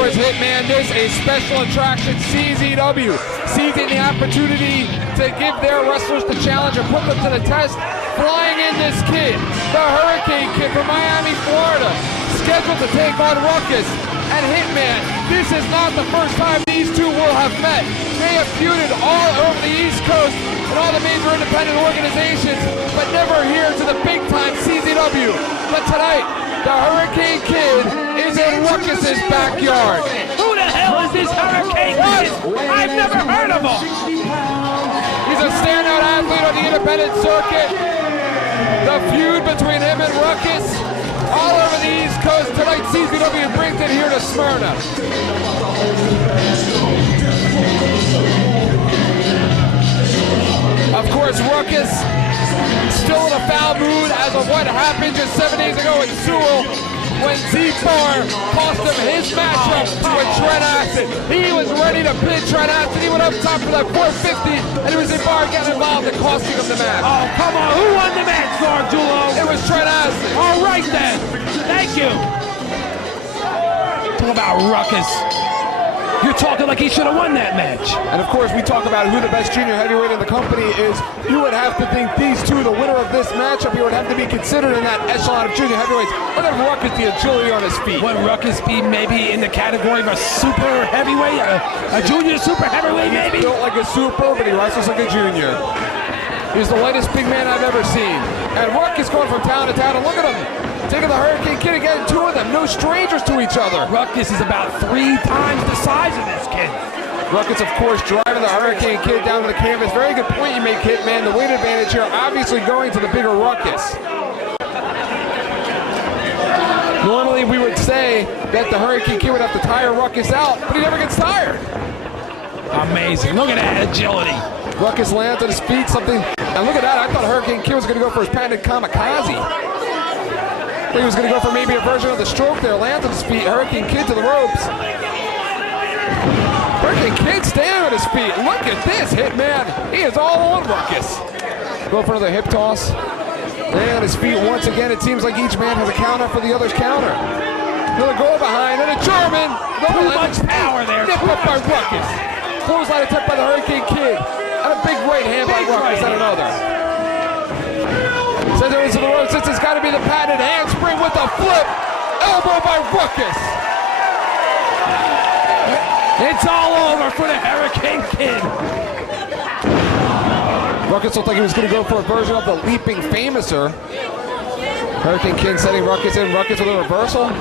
course, Hitman, this a special attraction, CZW, seizing the opportunity to give their wrestlers the challenge and put them to the test. Flying in this kid, the Hurricane Kid from Miami, Florida, scheduled to take on Ruckus and Hitman. This is not the first time these two will have met. They have feuded all over the East Coast and all the major independent organizations, but never here to the big time CZW. But tonight, the Hurricane Kid is in Ruckus's backyard. Who the hell is this Hurricane Kid? I've never heard of him. He's a standout athlete on the independent circuit. The feud between him and Ruckus all over the East Coast. Tonight, CZW brings it here to Smyrna. Of course, Ruckus still in a foul mood as of what happened just 7 days ago in Sewell when Z-Bar cost him his matchup with Trent Aston. He was ready to pin Trent Aston. He went up top for that 450, and it was Z-Bar getting involved in costing him the match. Oh, come on. Who won the match, Gargiulo? It was Trent Aston. All right, then. Thank you. Talk about Ruckus. You're talking like he should have won that match. And of course, we talk about who the best junior heavyweight in the company is. You would have to think these two, the winner of this matchup, he would have to be considered in that echelon of junior heavyweights. Look at Ruckus, the agility on his feet. Would Ruckus be maybe in the category of a super heavyweight, a junior super heavyweight maybe? He's built like a super, but he wrestles like a junior. He's the lightest big man I've ever seen. And Ruckus going from town to town, and look at him. Taking the Hurricane Kid again, two of them, no strangers to each other. Ruckus is about 3 times the size of this kid. Ruckus, of course, driving the Hurricane Kid down to the canvas. Very good point you make, Hitman. The weight advantage here obviously going to the bigger Ruckus. Normally we would say that the Hurricane Kid would have to tire Ruckus out, but he never gets tired. Amazing. Look at that agility. Ruckus lands on his feet, something, and look at that. I thought Hurricane Kid was going to go for his patented kamikaze. I think he was going to go for maybe a version of the stroke there. Lands on his feet. Hurricane Kid to the ropes. Hurricane Kid standing on his feet. Look at this, Hitman. He is all on Ruckus. Go for another hip toss. Laying on his feet once again. It seems like each man has a counter for the other's counter. Another go behind and a German. Too much power there. Nip up by Ruckus. Clothesline attempt by the Hurricane Kid. And a big right hand by Ruckus and another. Sends it into the ropes. This has got to be the patented handspring with a flip. Elbow by Ruckus. It's all over for the Hurricane Kid. Ruckus looked like he was going to go for a version of the leaping famouser. Hurricane Kid setting Ruckus in. Ruckus with a reversal.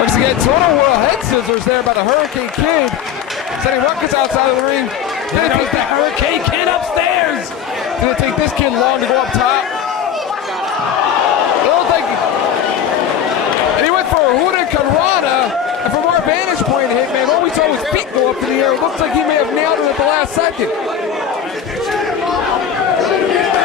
Ruckus again, total world head scissors there by the Hurricane Kid. Setting Ruckus outside of the ring. There goes the Hurricane Kid upstairs. Did it take this kid long to go up top? And he went for a Hurricanrana. And from our vantage point, Hitman, all we saw was feet go up to the air. It looks like he may have nailed it at the last second.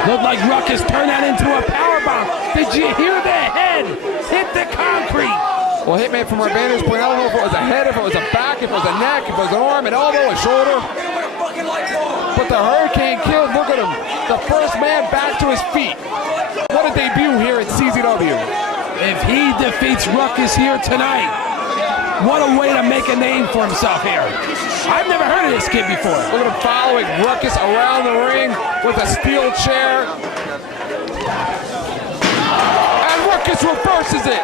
Looked like Ruckus turned that into a powerbomb. Did you hear the head hit the concrete? Well, Hitman, from our vantage point, I don't know if it was a head, if it was a back, if it was a neck, if it was an arm, an elbow, a shoulder. But the Hurricane Kid, look at him. The first man back to his feet. What a debut here at CZW. If he defeats Ruckus here tonight, what a way to make a name for himself here. I've never heard of this kid before. Look at him following Ruckus around the ring with a steel chair. And Ruckus reverses it.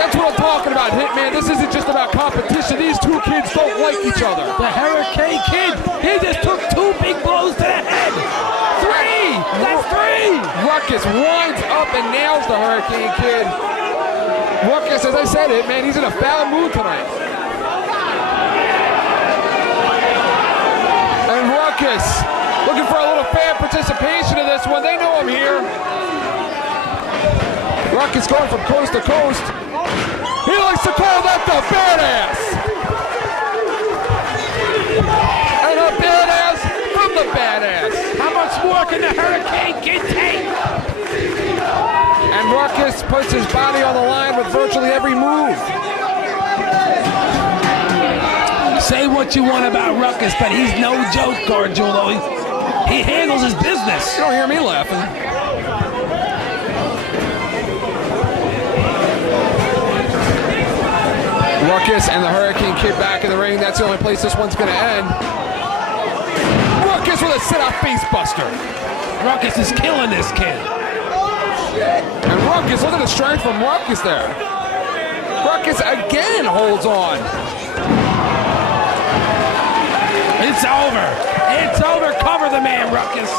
That's what I'm talking about, Hitman. This isn't just about competition. These two kids don't like each other. The Hurricane Kid, he just took 2 big blows to the head. 3! That's 3! Ruckus winds up and nails the Hurricane Kid. Ruckus, as I said, Hitman, he's in a foul mood tonight. And Ruckus looking for a little fan participation in this one. They know him here. Ruckus going from coast to coast. He likes to call that the badass. And a badass from the badass. How much more can the Hurricane Kid take? And Ruckus puts his body on the line with virtually every move. Say what you want about Ruckus, but he's no joke, Gargiulo. He handles his business. You don't hear me laughing. Ruckus and the Hurricane Kid back in the ring. That's the only place this one's going to end. Ruckus with a sit-out face buster. Ruckus is killing this kid. And Ruckus, look at the strength from Ruckus there. Ruckus again holds on. It's over. It's over. Cover the man, Ruckus.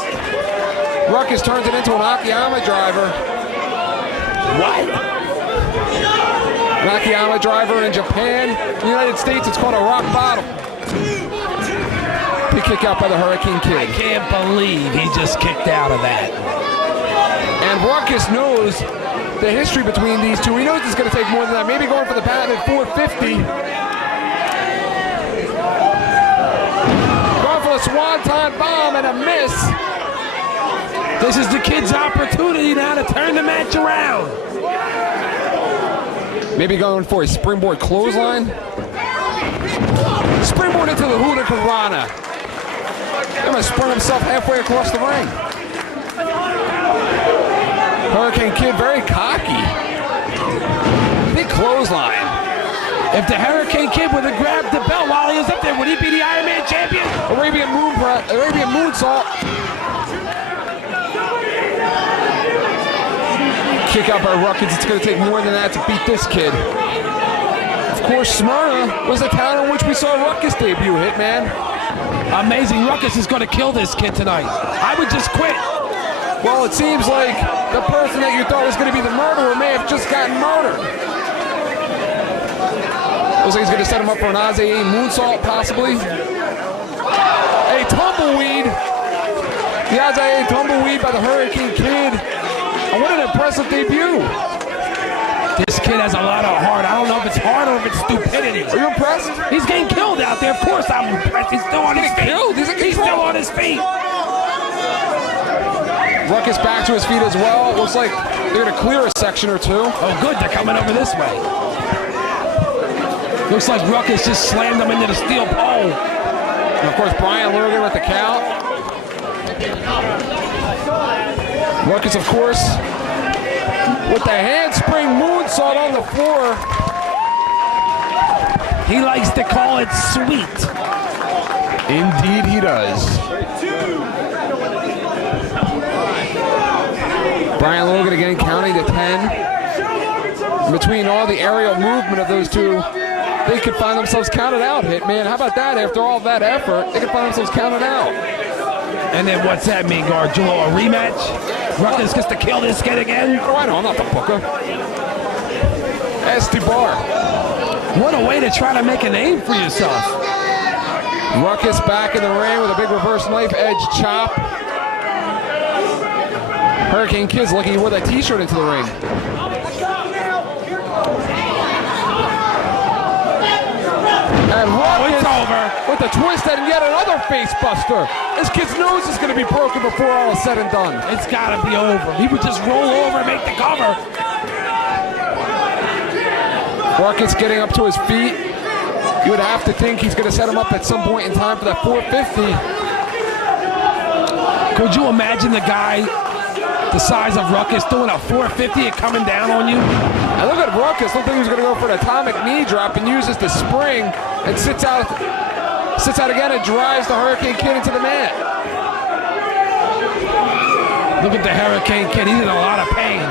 Ruckus turns it into an Akiyama driver. What? An Akiyama driver in Japan. In the United States, it's called a rock bottom. Big kick out by the Hurricane Kid. I can't believe he just kicked out of that. And Ruckus knows the history between these two. He knows it's going to take more than that. Maybe going for the patent at 450. Going for the Swanton bomb and a miss. This is the kid's opportunity now to turn the match around. Maybe going for a springboard clothesline. Springboard into the Hurricanrana. He's going to spring himself halfway across the ring. Hurricane Kid very cocky. Big clothesline. If the Hurricane Kid would have grabbed the belt while he was up there, would he be the Iron Man champion? Arabian moonsault. Kick out by Ruckus. It's going to take more than that to beat this kid. Of course, Smyrna was the town in which we saw Ruckus debut, Hitman. Amazing. Ruckus is going to kill this kid tonight. I would just quit. Well, it seems like the person that you thought was going to be the murderer may have just gotten murdered. Looks like he's going to set him up for an Aze moonsault, possibly. A tumbleweed. The Aze tumbleweed by the Hurricane Kid. And what an impressive debut. This kid has a lot of heart. I don't know if it's heart or if it's stupidity. Are you impressed? He's getting killed out there. Of course I'm impressed. He's still on his feet. Killed? He's still on his feet. Ruckus back to his feet as well. Looks like they're going to clear a section or two. Oh, good. They're coming over this way. Looks like Ruckus just slammed him into the steel pole. And of course, Brian Logan with the count. Ruckus, of course, with the handspring moonsault on the floor. He likes to call it sweet. Indeed he does. Brian Logan again counting to 10. Between all the aerial movement of those two, they could find themselves counted out, Hitman. How about that? After all that effort, they could find themselves counted out. And then what's that mean, Gargiulo? A rematch? Ruckus gets to kill this kid again? Oh, I know, I'm not the booker. Estibar. What a way to try to make a name for yourself. Ruckus back in the ring with a big reverse knife edge chop. Hurricane Kid's lucky he wore that t-shirt into the ring. And Ruckus with a twist and yet another face buster. This kid's nose is going to be broken before all is said and done. It's got to be over. He would just roll over and make the cover. Ruckus getting up to his feet. You would have to think he's going to set him up at some point in time for that 450. Could you imagine the guy the size of Ruckus doing a 450 and coming down on you? And look at Ruckus. Looked like he was going to go for an atomic knee drop and uses the spring and sits out again and drives the Hurricane Kid into the mat. Look at the Hurricane Kid. He's in a lot of pain.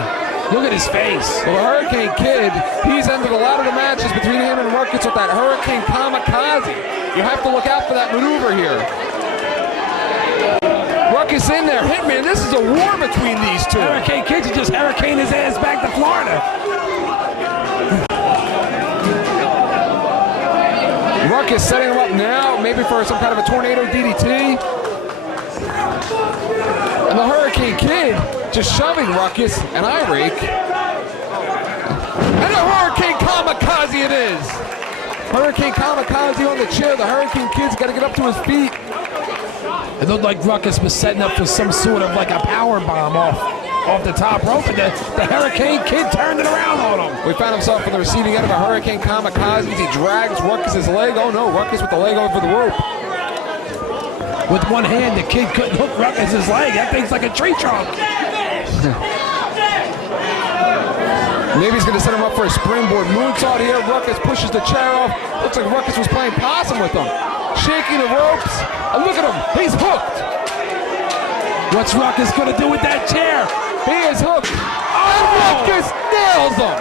Look at his face. Well, the Hurricane Kid, he's ended a lot of the matches between him and Ruckus with that Hurricane Kamikaze. You have to look out for that maneuver here. Ruckus in there. Hitman, this is a war between these two. Hurricane Kid should just hurricane his ass back to Florida. Ruckus setting him up now, maybe for some kind of a tornado DDT. And the Hurricane Kid just shoving Ruckus, and eye rake. And a Hurricane Kamikaze it is. Hurricane Kamikaze on the chair. The Hurricane Kid's got to get up to his feet. It looked like Ruckus was setting up for some sort of like a power bomb off the top rope, and the Hurricane Kid turned it around on him. We found himself on the receiving end of a Hurricane Kamikaze. He drags Ruckus' leg. Oh no, Ruckus with the leg over the rope. With one hand, the kid couldn't hook Ruckus' leg. That thing's like a tree trunk. Maybe he's going to set him up for a springboard moonsault here. Ruckus pushes the chair off. Looks like Ruckus was playing possum with him. Shaking the ropes. And look at him. He's hooked. What's Ruckus gonna do with that chair? He is hooked. And Ruckus nails him.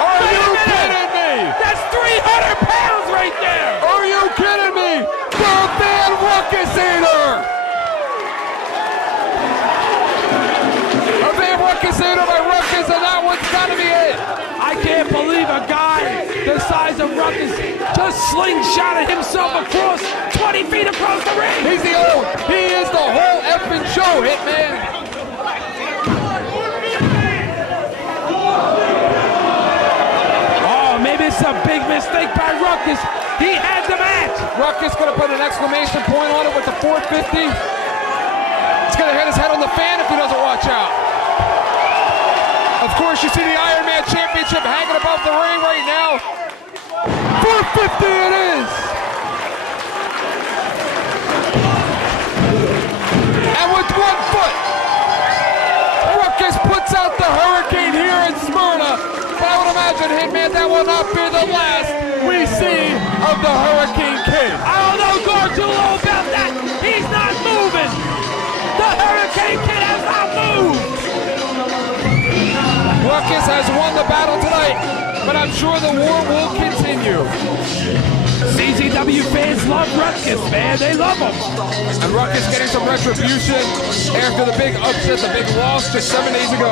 Are you kidding me? That's 300 pounds right there! Are you kidding me? The Van Ruckus Eater! A Van Ruckus Eater by Ruckus, and that one's gotta be it. I can't believe a guy the size of Ruckus just slingshotted himself across 20 feet across the ring. He is the whole effing show, Hitman. Oh, maybe it's a big mistake by Ruckus. He had the match. Ruckus gonna put an exclamation point on it with the 450. He's gonna hit his head on the fan if he doesn't watch out. Of course, you see the Iron Man Championship hanging above the ring right now. 450 it is. And with 1 foot, Ruckus puts out the Hurricane here in Smyrna. But I would imagine, Hitman, that will not be the last we see of the Hurricane Kid. I don't know, Gargiulo, about that. He's not moving. The Hurricane Kid has not moved. Ruckus has won the battle tonight, but I'm sure the war will continue. CZW fans love Ruckus, man. They love him. And Ruckus getting some retribution after the big upset, the big loss just 7 days ago.